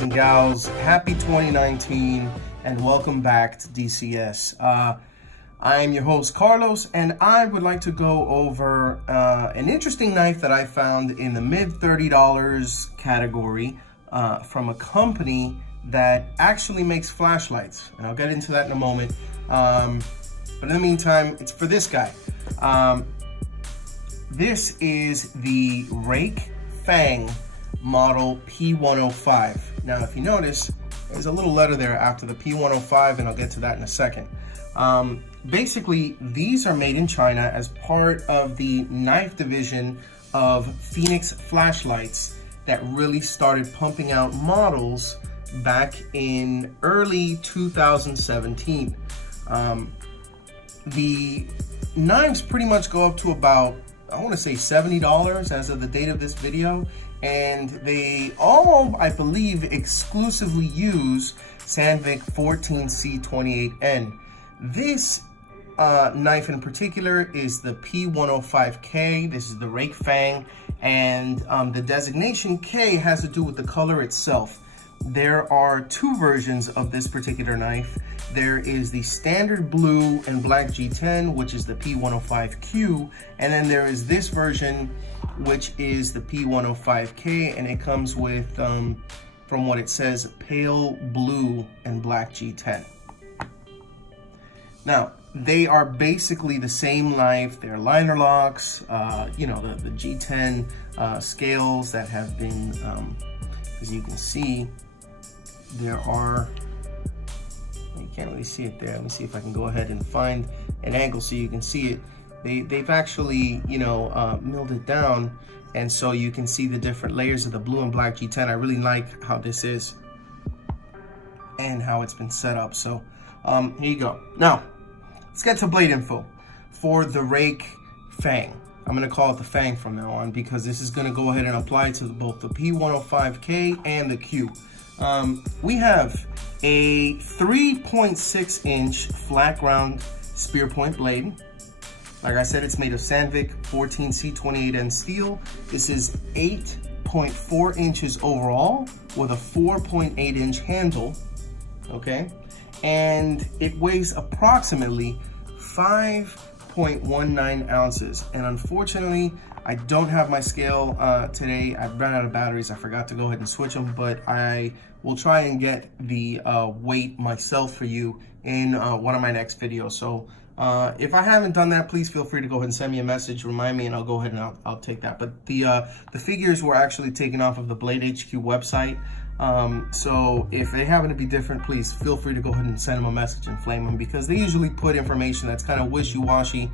guys and gals, happy 2019 and welcome back to DCS. I am your host Carlos, and I would like to go over an interesting knife that I found in the mid $30 category from a company that actually makes flashlights, and I'll get into that in a moment. But in the meantime, it's for this guy. This is the Ruike Fang model P105. Now, if you notice, there's a little letter there after the P105, and I'll get to that in a second. Basically, these are made in China as part of the knife division of Fenix Flashlights that really started pumping out models back in early 2017. The knives pretty much go up to about, I want to say $70 as of the date of this video, and they all, I believe, exclusively use Sandvik 14C28N. This knife in particular is the P105K. This is the Ruike Fang, and the designation K has to do with the color itself. There are two versions of this particular knife. There is the standard blue and black G10, which is the P105Q, and then there is this version, which is the P105K, and it comes with, from what it says, pale blue and black G10. Now, they are basically the same knife. They're liner locks, you know, the G10 scales that have been, as you can see, there are, you can't really see it there. Let me see if I can go ahead and find an angle so you can see it. They've actually, you know, milled it down, and so you can see the different layers of the blue and black G10. I really like how this is and how it's been set up. So here you go. Now, let's get to blade info for the Ruike Fang. I'm going to call it the Fang from now on because this is going to go ahead and apply to both the P105K and the Q. We have a 3.6 inch flat ground spear point blade. Like I said, it's made of Sandvik 14C28N steel. This is 8.4 inches overall with a 4.8 inch handle, okay? And it weighs approximately 5.19 ounces. And unfortunately, I don't have my scale today. I've run out of batteries. I forgot to go ahead and switch them, but I will try and get the weight myself for you in one of my next videos. So if I haven't done that, please feel free to go ahead and send me a message, remind me, and I'll go ahead and I'll take that. But the figures were actually taken off of the Blade HQ website. So if they happen to be different, please feel free to go ahead and send them a message and flame them, because they usually put information that's kind of wishy-washy.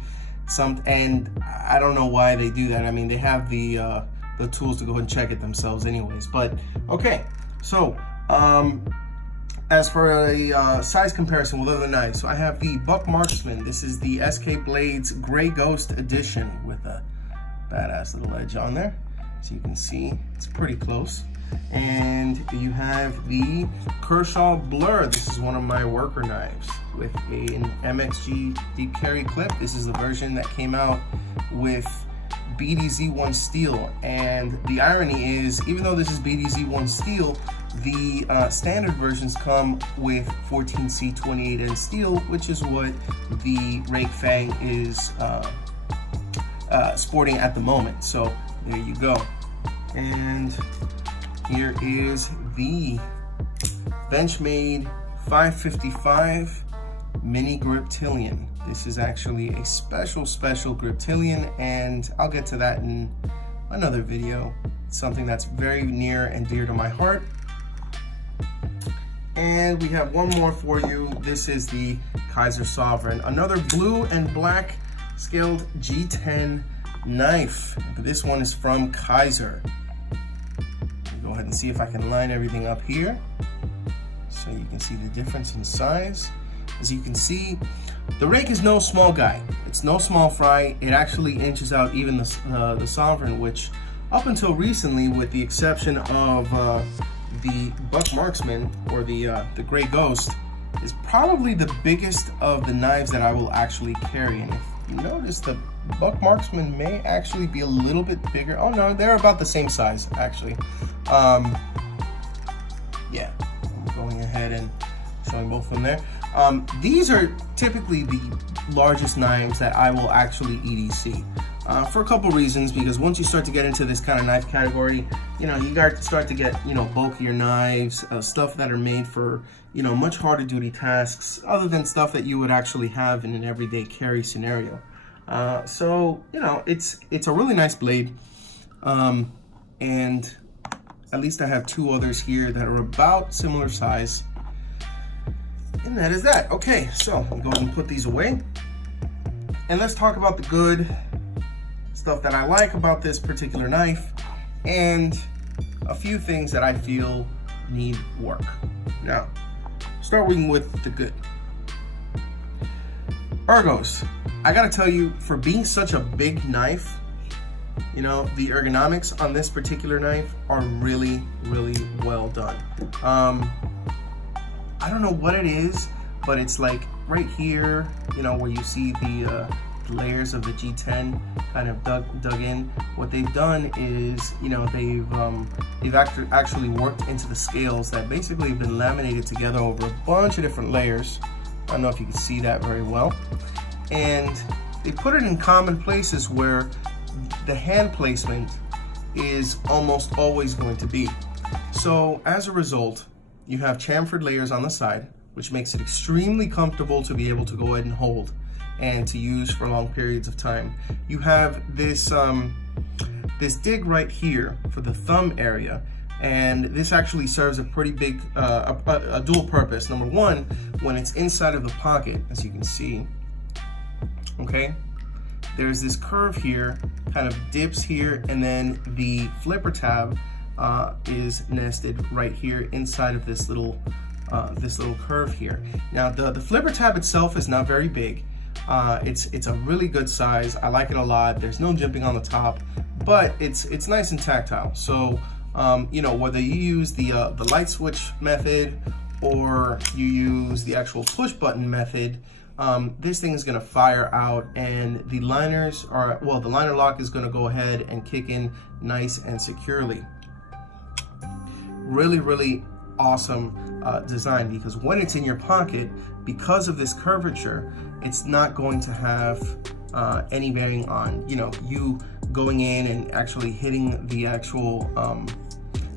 And I don't know why they do that. I mean, they have the tools to go ahead and check it themselves anyways. But okay, so as for a size comparison with other knives, so I have the Buck Marksman. This is the SK Blades Gray Ghost Edition with a badass little edge on there. So you can see it's pretty close. And you have the Kershaw Blur. This is one of my worker knives with an MXG deep carry clip. This is the version that came out with BDZ1 steel. And the irony is, even though this is BDZ1 steel, the standard versions come with 14C28N steel, which is what the Ruike Fang is sporting at the moment. So there you go. And here is the Benchmade 555 Mini Griptilian. This is actually a special Griptilian, and I'll get to that in another video. It's something that's very near and dear to my heart. And we have one more for you. This is the Kaiser Sovereign, another blue and black scaled G10 knife. This one is from Kaiser. Go ahead and see if I can line everything up here so you can see the difference in size. As you can see, the Ruike is no small guy. It's no small fry. It actually inches out even the Sovereign, which up until recently, with the exception of the Buck Marksman or the Gray Ghost, is probably the biggest of the knives that I will actually carry. And if you notice, the Buck Marksman may actually be a little bit bigger. Oh no, they're about the same size actually. yeah, I'm going ahead and showing both of them there. These are typically the largest knives that I will actually EDC. For a couple reasons, because once you start to get into this kind of knife category, you know, you got to start to get, you know, bulkier knives, stuff that are made for, you know, much harder duty tasks, other than stuff that you would actually have in an everyday carry scenario. So, you know, it's a really nice blade, and at least I have two others here that are about similar size, and that is that. Okay, so I'm going to put these away, and let's talk about the good stuff that I like about this particular knife, and a few things that I feel need work. Now, starting with the good. Ergos. I gotta tell you, for being such a big knife, you know, the ergonomics on this particular knife are really, really well done. I don't know what it is, but it's like right here, you know, where you see the layers of the G10 kind of dug in. What they've done is, you know, they've actually worked into the scales that basically have been laminated together over a bunch of different layers. I don't know if you can see that very well. And they put it in common places where the hand placement is almost always going to be. So as a result, you have chamfered layers on the side, which makes it extremely comfortable to be able to go ahead and hold and to use for long periods of time. You have this this dig right here for the thumb area, and this actually serves a pretty big a dual purpose. Number one, when it's inside of the pocket, as you can see, okay, there's this curve here, kind of dips here, and then the flipper tab is nested right here inside of this little curve here. Now the flipper tab itself is not very big. It's a really good size. I like it a lot. There's no jimping on the top, but it's nice and tactile. So you know, whether you use the light switch method or you use the actual push button method, this thing is going to fire out, and the liners are, well, the liner lock is going to go ahead and kick in nice and securely. Really, really awesome design, because when it's in your pocket, because of this curvature, it's not going to have any bearing on, you know, you going in and actually hitting the actual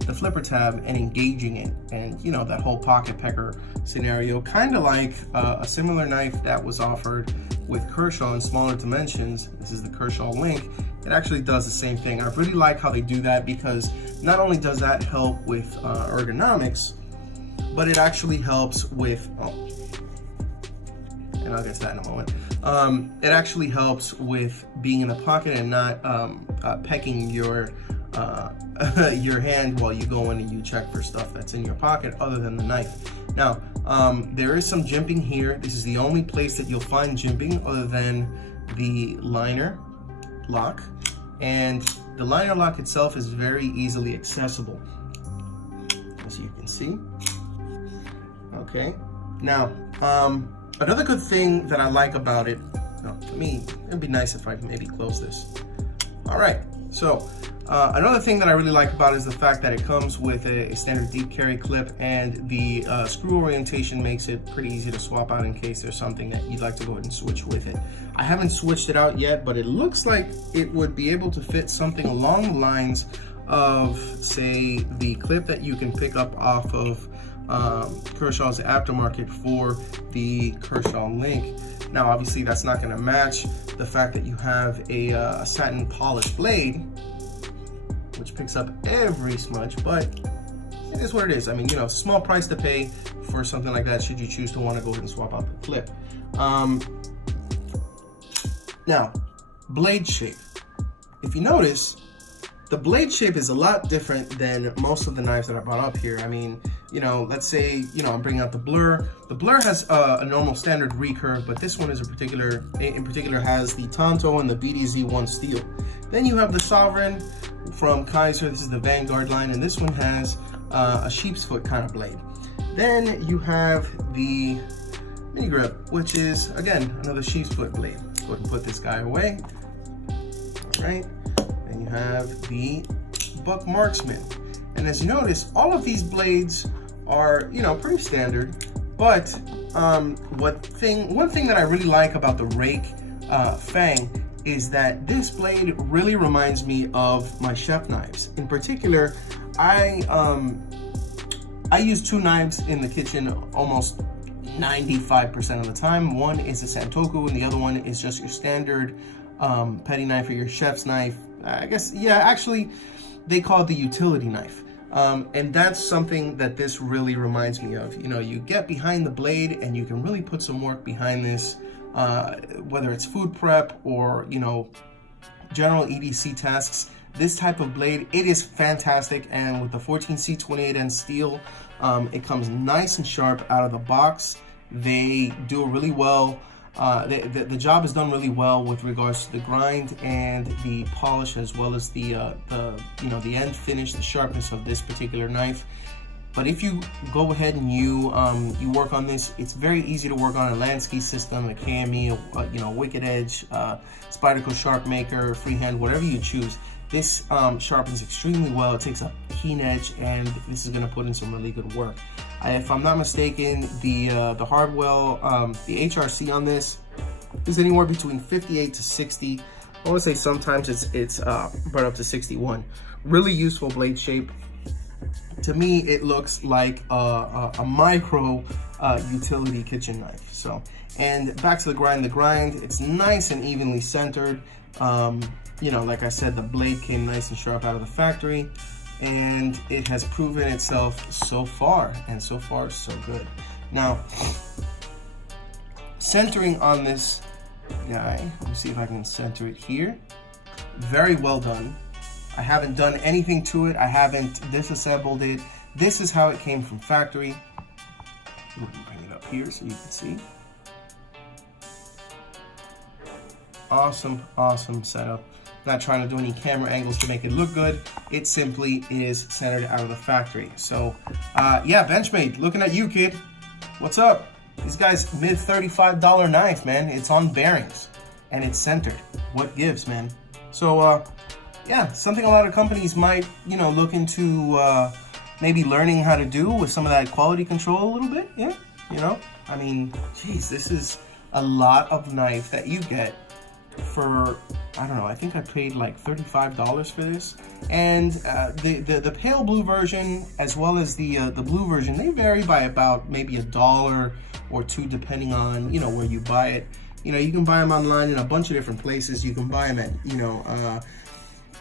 the flipper tab and engaging it, and you know, that whole pocket pecker scenario, kind of like a similar knife that was offered with Kershaw in smaller dimensions. This is the Kershaw Link. It actually does the same thing. I really like how they do that, because not only does that help with ergonomics, but it actually helps with, and I'll get to that in a moment. It actually helps with being in the pocket and not pecking your hand while you go in and you check for stuff that's in your pocket other than the knife. Now, there is some jimping here. This is the only place that you'll find jimping other than the liner lock, and the liner lock itself is very easily accessible, as you can see. Okay, now another good thing that I like about it, it'd be nice if I could maybe close this. All right, so another thing that I really like about it is the fact that it comes with a standard deep carry clip, and the screw orientation makes it pretty easy to swap out in case there's something that you'd like to go ahead and switch with it. I haven't switched it out yet, but it looks like it would be able to fit something along the lines of, say, the clip that you can pick up off of Kershaw's aftermarket for the Kershaw Link. Now, obviously, that's not going to match the fact that you have a satin polished blade, which picks up every smudge, but it is what it is. I mean, you know, small price to pay for something like that, should you choose to want to go ahead and swap out the clip. Now, blade shape. If you notice, the blade shape is a lot different than most of the knives that I brought up here. I mean, you know, let's say, you know, I'm bringing out the Blur. The Blur has a normal standard recurve, but this one is in particular has the Tonto and the BDZ1 steel. Then you have the Sovereign from Kaiser. This is the Vanguard line, and this one has a sheep's foot kind of blade. Then you have the Mini Grip, which is, again, another sheep's foot blade. Go ahead and put this guy away. All right. Then you have the Buck Marksman. And as you notice, all of these blades are, you know, pretty standard. But one thing that I really like about the Ruike Fang is that this blade really reminds me of my chef knives. In particular, I use two knives in the kitchen almost 95% of the time. One is a Santoku and the other one is just your standard petty knife or your chef's knife. I guess, yeah, actually they call it the utility knife. And that's something that this really reminds me of. You know, you get behind the blade and you can really put some work behind this, whether it's food prep or, you know, general EDC tasks. This type of blade, it is fantastic. And with the 14C28N steel, it comes nice and sharp out of the box. They do really well. The job is done really well with regards to the grind and the polish, as well as the you know, the end finish, the sharpness of this particular knife. But if you go ahead and you work on this, it's very easy to work on a Lansky system, a KME, you know, Wicked Edge, Spyderco Sharp Maker, freehand, whatever you choose. This sharpens extremely well. It takes a keen edge, and this is going to put in some really good work. If I'm not mistaken, the Hardwell, the HRC on this is anywhere between 58 to 60. I want to say sometimes it's brought up to 61. Really useful blade shape. To me, it looks like a micro utility kitchen knife. So, and back to the grind. The grind, it's nice and evenly centered. You know, like I said, the blade came nice and sharp out of the factory, and it has proven itself so far, and so far so good. Now, centering on this guy, let me see if I can center it here. Very well done. I haven't done anything to it. I haven't disassembled it. This is how it came from factory. Let me bring it up here so you can see. Awesome, awesome setup. Not trying to do any camera angles to make it look good. It simply is centered out of the factory. So, yeah, Benchmade, looking at you, kid. What's up? This guy's mid $35 knife, man. It's on bearings, and it's centered. What gives, man? So, yeah, something a lot of companies might, you know, look into maybe learning how to do with some of that quality control a little bit. Yeah, you know? I mean, geez, this is a lot of knife that you get for, I don't know, I think I paid like $35 for this. And the pale blue version as well as the blue version, they vary by about maybe $1 or $2 depending on, you know, where you buy it. You know, you can buy them online in a bunch of different places. You can buy them at, you know,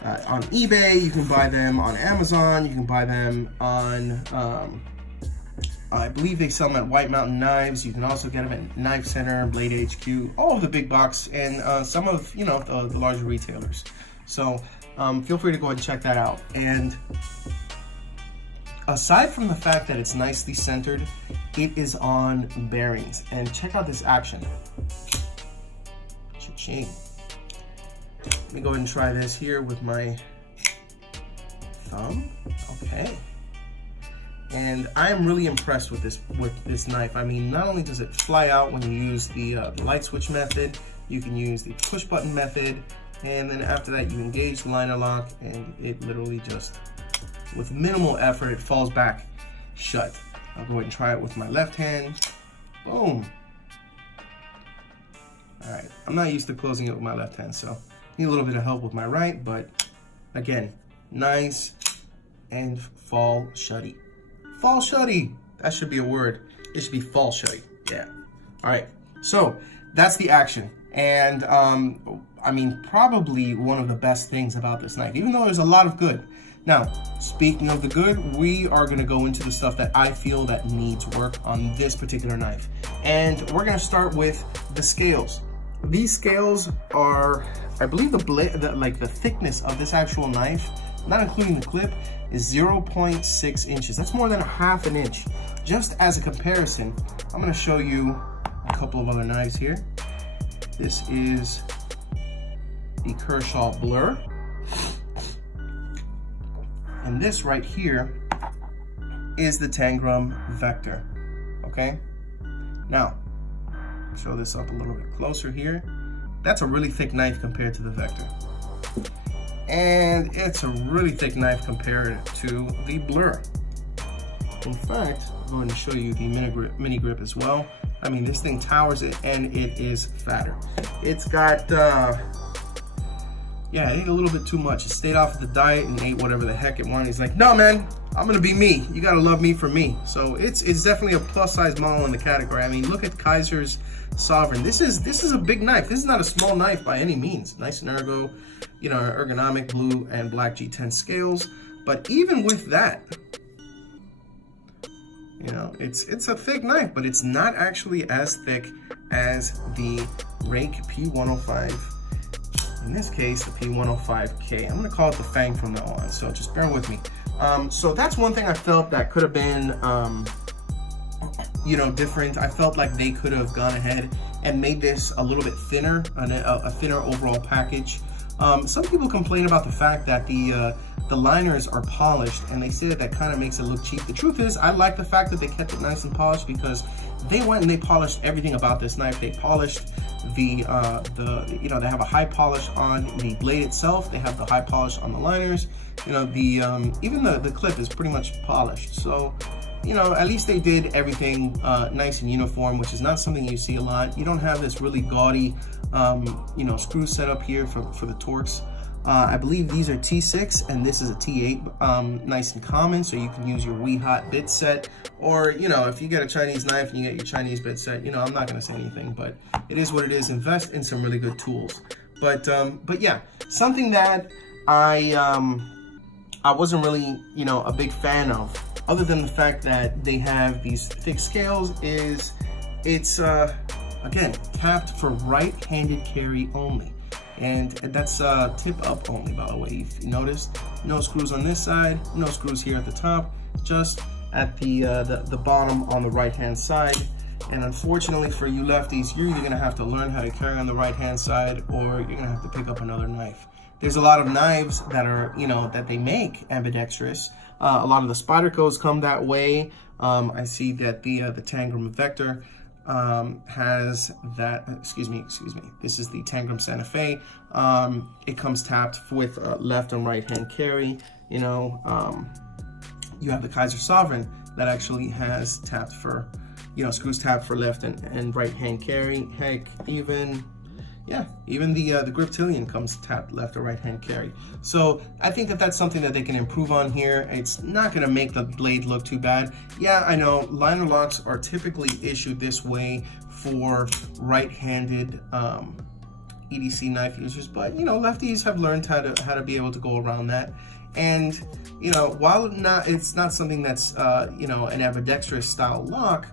on eBay, you can buy them on Amazon, you can buy them on I believe they sell them at White Mountain Knives. You can also get them at Knife Center, Blade HQ, all of the big box, and some of, you know, the larger retailers. So feel free to go ahead and check that out. And aside from the fact that it's nicely centered, it is on bearings. And check out this action. Cha-ching. Let me go ahead and try this here with my thumb. Okay. And I am really impressed with this knife. I mean, not only does it fly out when you use the light switch method, you can use the push button method, and then after that you engage the liner lock, and it literally just, with minimal effort, it falls back shut. I'll go ahead and try it with my left hand. Boom. All right, I'm not used to closing it with my left hand, so need a little bit of help with my right, but again, nice and fall shutty. Fall shutty, that should be a word. It should be fall shutty, yeah. All right, so that's the action. And I mean, probably one of the best things about this knife, even though there's a lot of good. Now, speaking of the good, we are gonna go into the stuff that I feel that needs work on this particular knife. And we're gonna start with the scales. These scales are, I believe the thickness of this actual knife, not including the clip, is 0.6 inches. That's more than a ½ an inch. Just as a comparison, I'm gonna show you a couple of other knives here. This is the Kershaw Blur. And this right here is the Tangram Vector, okay? Now, show this up a little bit closer here. That's a really thick knife compared to the Vector. And it's a really thick knife compared to the Blur. In fact, I'm going to show you the mini grip as well. I mean, this thing towers it, and it is fatter. It's got, yeah, it ate a little bit too much. It stayed off of the diet and ate whatever the heck it wanted. He's like, no, man, I'm gonna be me. You gotta love me for me. So it's definitely a plus size model in the category. I mean, look at Kaiser's Sovereign. This is a big knife. This is not a small knife by any means. Nice and ergonomic blue and black G10 scales. But even with that, you know, it's a thick knife, but it's not actually as thick as the Ruike P105. In this case, the P105K. I'm gonna call it the Fang from now on, so just bear with me. So that's one thing I felt that could have been, you know, different. I felt like they could have gone ahead and made this a little bit thinner, a thinner overall package. Some people complain about the fact that the liners are polished, and they say that kind of makes it look cheap. The truth is, I like the fact that they kept it nice and polished, because they went and they polished everything about this knife. They polished you know, they have a high polish on the blade itself. They have the high polish on the liners. You know, even the clip is pretty much polished. So, you know, at least they did everything nice and uniform, which is not something you see a lot. You don't have this really gaudy, you know, screw setup here for the Torx. I believe these are T6 and this is a T8, nice and common, so you can use your wee hot bit set, or, you know, if you get a Chinese knife and you get your Chinese bit set, you know, I'm not gonna say anything, but it is what it is. Invest in some really good tools. But yeah, something that I wasn't really, you know, a big fan of, other than the fact that they have these thick scales, is it's again tapped for right-handed carry only. And that's tip up only, by the way. If you notice, no screws on this side, no screws here at the top, just at the bottom on the right hand side. And unfortunately for you lefties, you're either gonna have to learn how to carry on the right hand side, or you're gonna have to pick up another knife. There's a lot of knives that are, you know, that they make ambidextrous. A lot of the Spydercos come that way. I see that the Tangram Vector has that, excuse me, this is the Tangram Santa Fe. It comes tapped with left and right hand carry. You know, you have the Kaiser Sovereign that actually has tapped for, you know, screws tapped for left and right hand carry. Heck, even the Griptilian comes tapped left or right hand carry. So I think that that's something that they can improve on here. It's not gonna make the blade look too bad. Yeah, I know liner locks are typically issued this way for right-handed EDC knife users, but you know, lefties have learned how to be able to go around that. And you know, while it's not something that's you know, an ambidextrous style lock,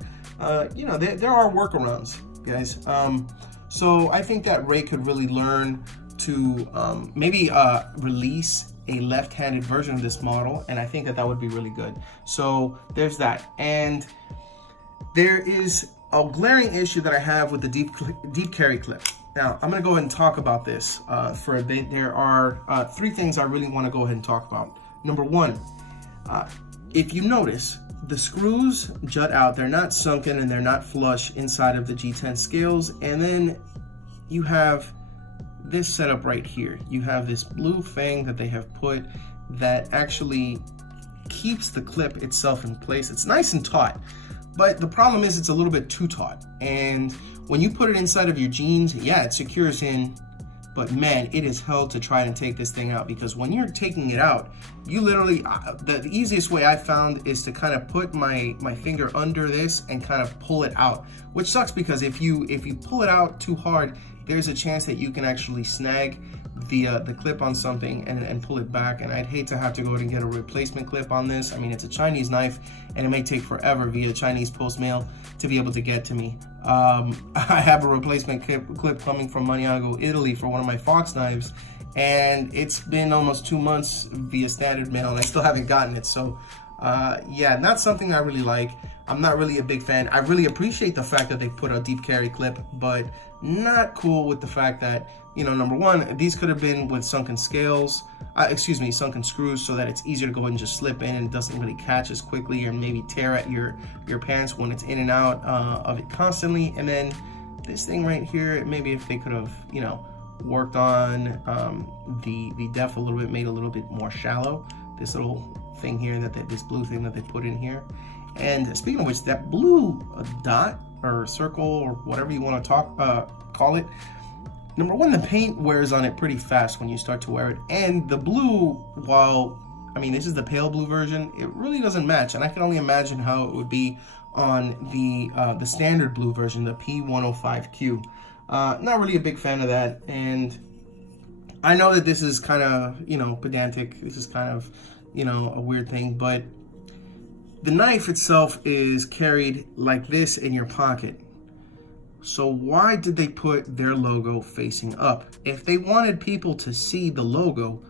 you know, there are workarounds, guys. So I think that Ruike could really learn to maybe release a left-handed version of this model, and I think that that would be really good. So there's that. And there is a glaring issue that I have with the deep carry clip. Now, I'm gonna go ahead and talk about this for a bit. There are 3 things I really wanna go ahead and talk about. Number 1, if you notice, the screws jut out. They're not sunken and they're not flush inside of the G10 scales. And then you have this setup right here. You have this blue Fang that they have put that actually keeps the clip itself in place. It's nice and taut, but the problem is it's a little bit too taut. And when you put it inside of your jeans, yeah, it secures in, but man, it is hell to try and take this thing out, because when you're taking it out, you literally, the easiest way I found is to kind of put my finger under this and kind of pull it out, which sucks because if you pull it out too hard, there's a chance that you can actually snag the clip on something and pull it back. And I'd hate to have to go and get a replacement clip on this. I mean, it's a Chinese knife and it may take forever via Chinese post mail to be able to get to me. I have a replacement clip coming from Maniago, Italy for one of my Fox knives, and it's been almost 2 months via standard mail and I still haven't gotten it. So yeah, not something I really like. I'm not really a big fan. I really appreciate the fact that they put a deep carry clip, but not cool with the fact that, you know, number 1, these could have been with sunken scales, sunken screws, so that it's easier to go ahead and just slip in and it doesn't really catch as quickly, or maybe tear at your pants when it's in and out of it constantly. And then this thing right here, maybe if they could have, you know, worked on the depth a little bit, made a little bit more shallow, this little thing here, this blue thing that they put in here. And speaking of which, that blue dot or circle or whatever you want to call it, number one, the paint wears on it pretty fast when you start to wear it. And the blue, while, I mean, this is the pale blue version, it really doesn't match. And I can only imagine how it would be on the standard blue version, the P105Q. Not really a big fan of that. And I know that this is kind of, you know, pedantic. This is kind of, you know, a weird thing, but the knife itself is carried like this in your pocket. So why did they put their logo facing up? If they wanted people to see the logo,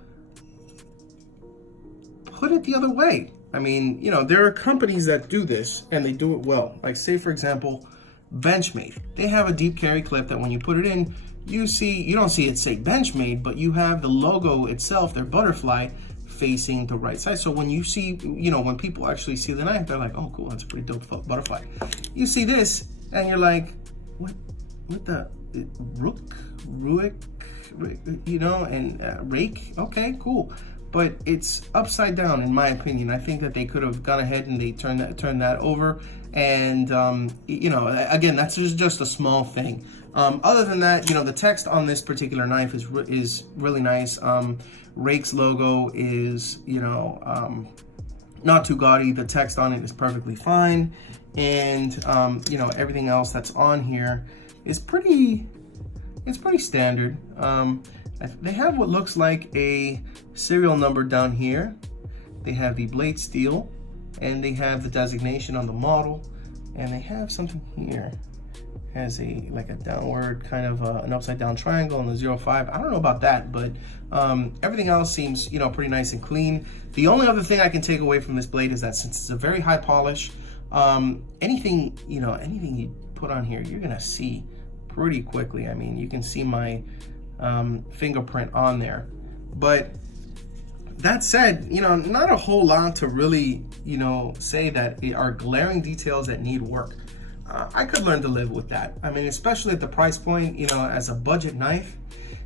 put it the other way. I mean, you know, there are companies that do this and they do it well. Like, say for example, Benchmade. They have a deep carry clip that when you put it in, you don't see it say Benchmade, but you have the logo itself, their butterfly, facing the right side. So when you see, you know, when people actually see the knife, they're like, oh cool, that's a pretty dope butterfly. You see this and you're like, what the Ruike, you know, and rake, okay, cool. But it's upside down in my opinion. I think that they could have gone ahead and they turned that over. And you know, again, that's just a small thing. Other than that, you know, the text on this particular knife is really nice. Rake's logo is, you know, not too gaudy. The text on it is perfectly fine. And, you know, everything else that's on here is pretty standard. They have what looks like a serial number down here. They have the blade steel, and they have the designation on the model, and they have something here. Has like a downward kind of an upside down triangle on the 05. I don't know about that, but everything else seems, you know, pretty nice and clean. The only other thing I can take away from this blade is that since it's a very high polish, anything you put on here, you're gonna see pretty quickly. I mean, you can see my fingerprint on there. But that said, you know, not a whole lot to really, you know, say that are glaring details that need work. I could learn to live with that. I mean, especially at the price point, you know, as a budget knife,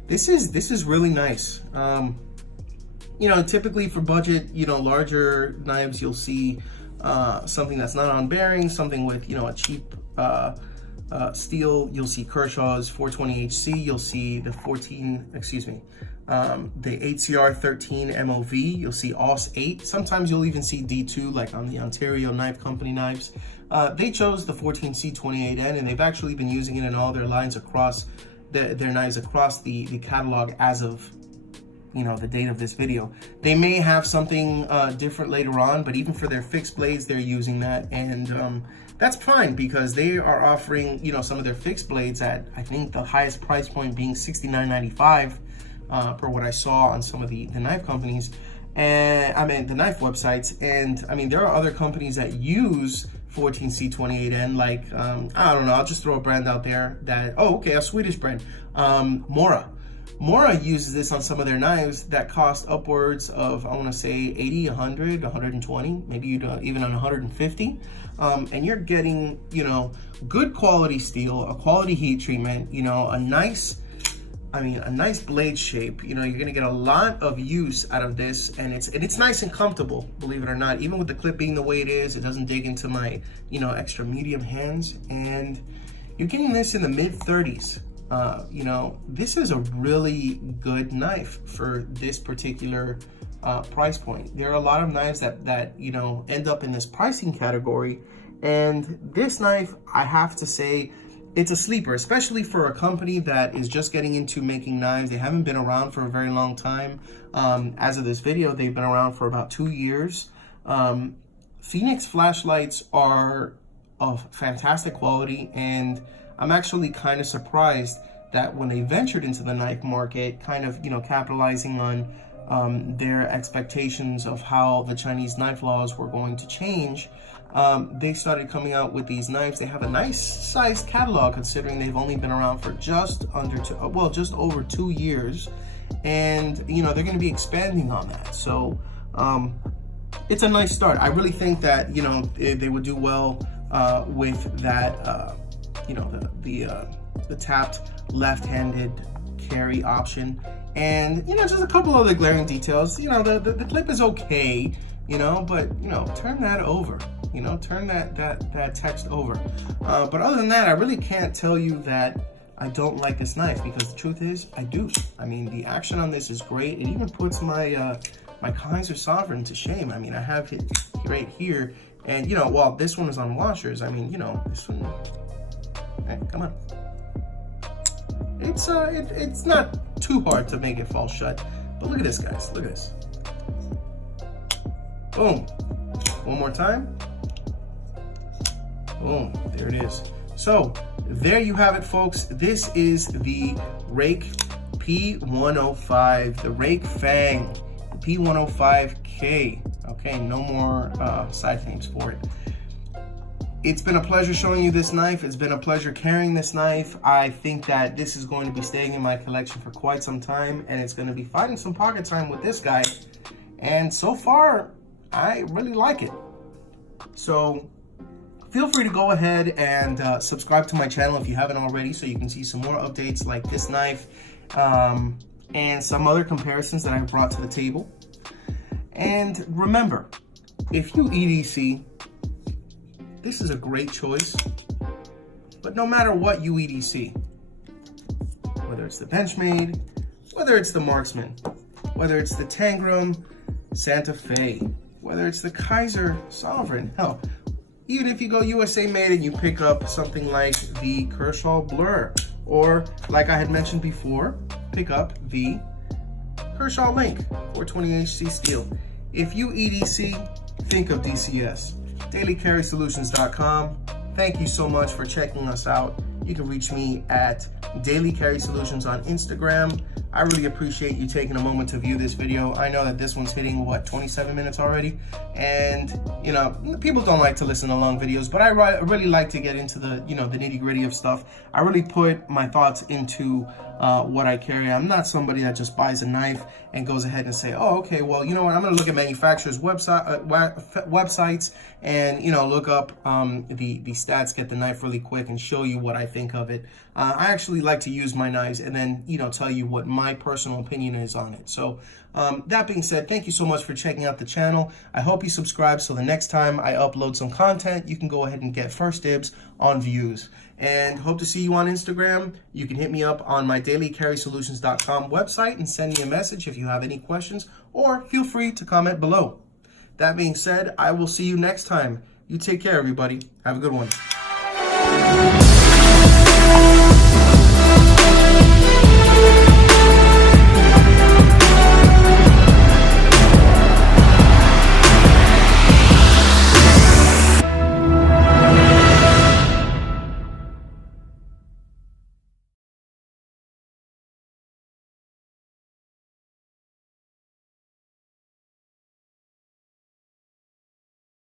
this is really nice. You know, typically for budget, you know, larger knives, you'll see something that's not on bearing, something with, you know, a cheap steel. You'll see Kershaw's 420HC. You'll see the the HCR 13 MOV. You'll see AUS 8. Sometimes you'll even see D2, like on the Ontario Knife Company knives. They chose the 14C28N, and they've actually been using it in all their lines across their knives across the catalog as of, you know, the date of this video. They may have something different later on, but even for their fixed blades, they're using that, and that's fine because they are offering, you know, some of their fixed blades at, I think the highest price point being $69.95 per what I saw on some of the knife companies, and I mean the knife websites. And I mean, there are other companies that use 14C28N, like I don't know, I'll just throw a brand out there that, oh okay, a Swedish brand, Mora uses this on some of their knives that cost upwards of, I want to say 80, 100, 120, maybe even on 150. And you're getting, you know, good quality steel, a quality heat treatment, you know, a nice blade shape. You know, you're gonna get a lot of use out of this, and it's nice and comfortable, believe it or not. Even with the clip being the way it is, it doesn't dig into my, you know, extra medium hands, and you're getting this in the mid-30s. You know, this is a really good knife for this particular price point. There are a lot of knives that you know, end up in this pricing category, and this knife, I have to say, it's a sleeper, especially for a company that is just getting into making knives. They haven't been around for a very long time. As of this video, they've been around for about 2 years. Fenix Flashlights are of fantastic quality, and I'm actually kind of surprised that when they ventured into the knife market, kind of, you know, capitalizing on their expectations of how the Chinese knife laws were going to change, they started coming out with these knives. They have a nice sized catalog considering they've only been around for just over 2 years, and you know, they're going to be expanding on that. So it's a nice start. I really think that, you know, they would do well with that, you know, the tapped left-handed carry option, and you know, just a couple other glaring details. You know, the clip is okay, you know, but you know, turn that over. You know, turn that text over. But other than that, I really can't tell you that I don't like this knife, because the truth is, I do. I mean, the action on this is great. It even puts my my Kaiser Sovereign to shame. I mean, I have it right here, and you know, while this one is on washers, I mean, you know, this one. Hey, come on. It's not too hard to make it fall shut. But look at this, guys. Look at this. Boom. One more time. Boom. There it is. So there you have it, folks. This is the Ruike P105, the Ruike Fang, the P105K. Okay, no more side names for it. It's been a pleasure showing you this knife. It's been a pleasure carrying this knife. I think that this is going to be staying in my collection for quite some time, and it's going to be finding some pocket time with this guy. And so far, I really like it. So feel free to go ahead and subscribe to my channel if you haven't already, so you can see some more updates like this knife and some other comparisons that I've brought to the table. And remember, if you EDC, this is a great choice. But no matter what you EDC, whether it's the Benchmade, whether it's the Marksman, whether it's the Tangram Santa Fe, whether it's the Kaiser Sovereign, hell, even if you go USA made and you pick up something like the Kershaw Blur, or like I had mentioned before, pick up the Kershaw Link 420HC steel. If you EDC, think of DCS. DailyCarrySolutions.com. Thank you so much for checking us out. You can reach me at Daily Carry Solutions on Instagram. I really appreciate you taking a moment to view this video. I know that this one's hitting, what, 27 minutes already? And, you know, people don't like to listen to long videos, but I really like to get into the, you know, the nitty-gritty of stuff. I really put my thoughts into what I carry. I'm not somebody that just buys a knife and goes ahead and say, oh, okay, well, you know what, I'm gonna look at manufacturers' websites and, you know, look up the stats, get the knife really quick and show you what I think of it. I actually like to use my knives and then, you know, tell you what my personal opinion is on it. So that being said, thank you so much for checking out the channel. I hope you subscribe so the next time I upload some content, you can go ahead and get first dibs on views. And hope to see you on Instagram. You can hit me up on my dailycarrysolutions.com website and send me a message if you have any questions, or feel free to comment below. That being said, I will see you next time. You take care, everybody. Have a good one.